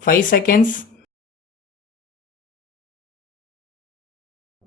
5 seconds.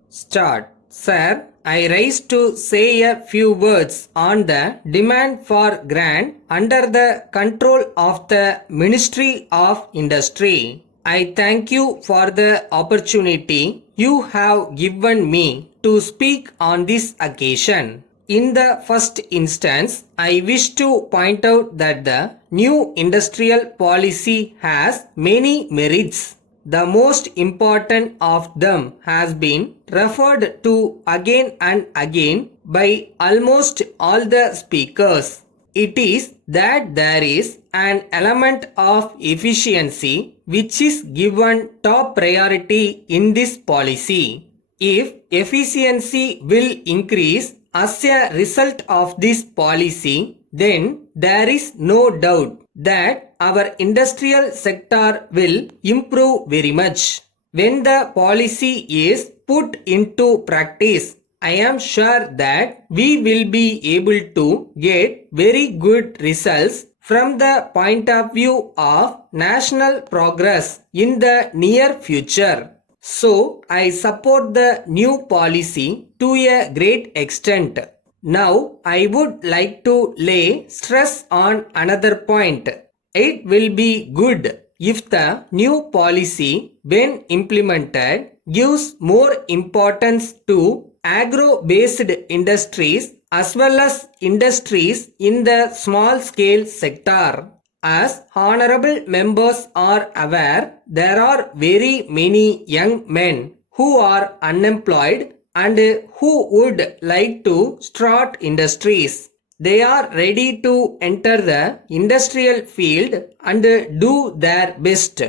Start. Sir, I rise to say a few words on the demand for grant under the control of the Ministry of Industry. I thank you for the opportunity you have given me to speak on this occasion. In the first instance, I wish to point out that the new industrial policy has many merits. The most important of them has been referred to again and again by almost all the speakers. It is that there is an element of efficiency which is given top priority in this policy. If efficiency will increase as a result of this policy, then there is no doubt that our industrial sector will improve very much. When the policy is put into practice, I am sure that we will be able to get very good results from the point of view of national progress in the near future. So, I support the new policy to a great extent. Now, I would like to lay stress on another point. It will be good if the new policy, when implemented, gives more importance to agro-based industries as well as industries in the small scale sector. As honorable members are aware, there are very many young men who are unemployed and who would like to start industries. They are ready to enter the industrial field and do their best.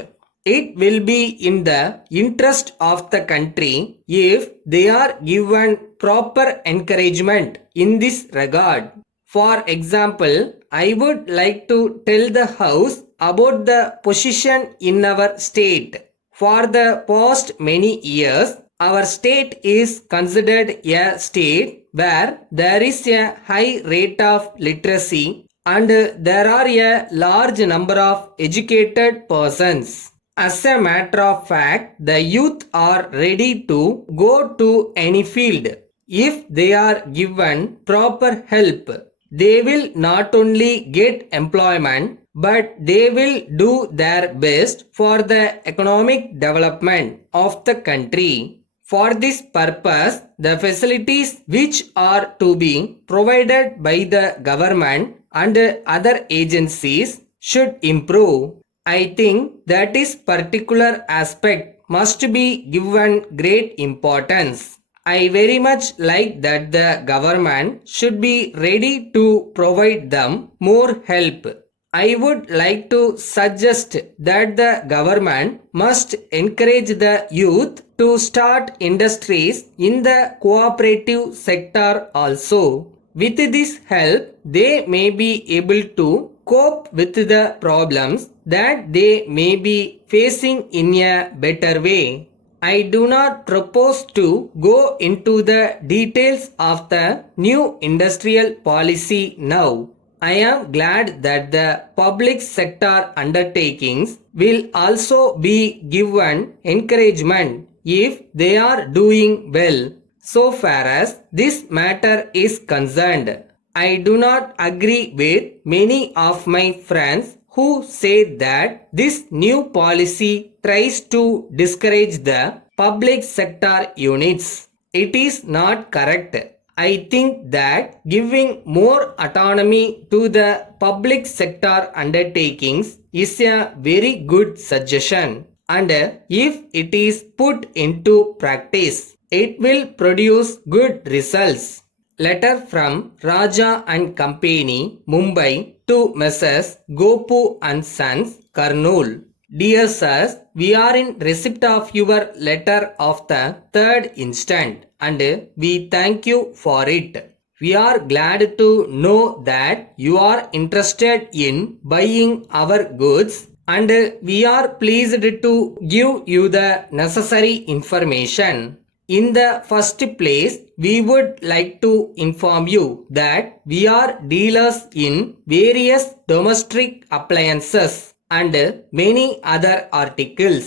It will be in the interest of the country if they are given proper encouragement in this regard. For example, I would like to tell the House about the position in our state. For the past many years, our state is considered a state where there is a high rate of literacy and there are a large number of educated persons. As a matter of fact, the youth are ready to go to any field if they are given proper help. They will not only get employment but they will do their best for the economic development of the country. For this purpose, the facilities which are to be provided by the government and other agencies should improve. I think that is particular aspect must be given great importance. I very much like that the government should be ready to provide them more help. I would like to suggest that the government must encourage the youth to start industries in the cooperative sector also. With this help, they may be able to cope with the problems that they may be facing in a better way. I do not propose to go into the details of the new industrial policy now. I am glad that the public sector undertakings will also be given encouragement if they are doing well. So far as this matter is concerned, I do not agree with many of my friends who say that this new policy tries to discourage the public sector units. It is not correct. I think that giving more autonomy to the public sector undertakings is a very good suggestion, and if it is put into practice, it will produce good results. Letter from Raja and Company, Mumbai to Messrs. Gopu and Sons, Kurnool. Dear Sirs, we are in receipt of your letter of the 3rd instant and we thank you for it. We are glad to know that you are interested in buying our goods and we are pleased to give you the necessary information. In the first place, we would like to inform you that we are dealers in various domestic appliances and many other articles.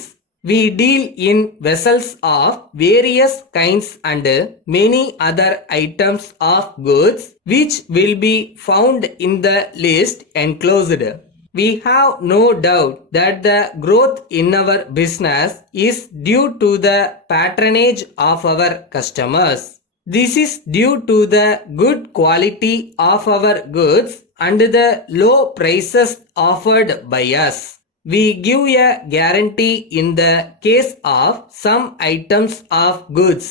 We deal in vessels of various kinds and many other items of goods which will be found in the list enclosed. We have no doubt that the growth in our business is due to the patronage of our customers. This is due to the good quality of our goods and the low prices offered by us. We give a guarantee in the case of some items of goods.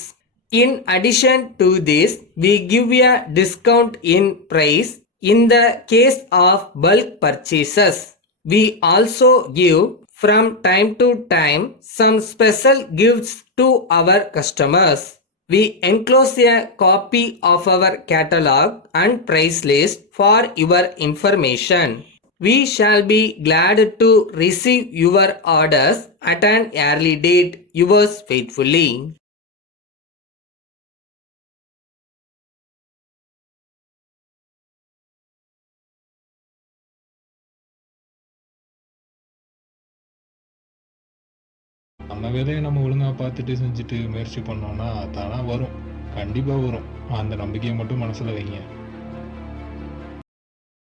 In addition to this, we give a discount in price in the case of bulk purchases. We also give from time to time some special gifts to our customers. We enclose a copy of our catalog and price list for your information. We shall be glad to receive your orders at an early date. Yours faithfully. நம்ம வேலையை நம்ம ஒழுங்காக பார்த்துட்டு செஞ்சுட்டு முயற்சி பண்ணோம்னா தானாக வரும். கண்டிப்பாக வரும். அந்த நம்பிக்கையை மட்டும் மனசில் வைங்க.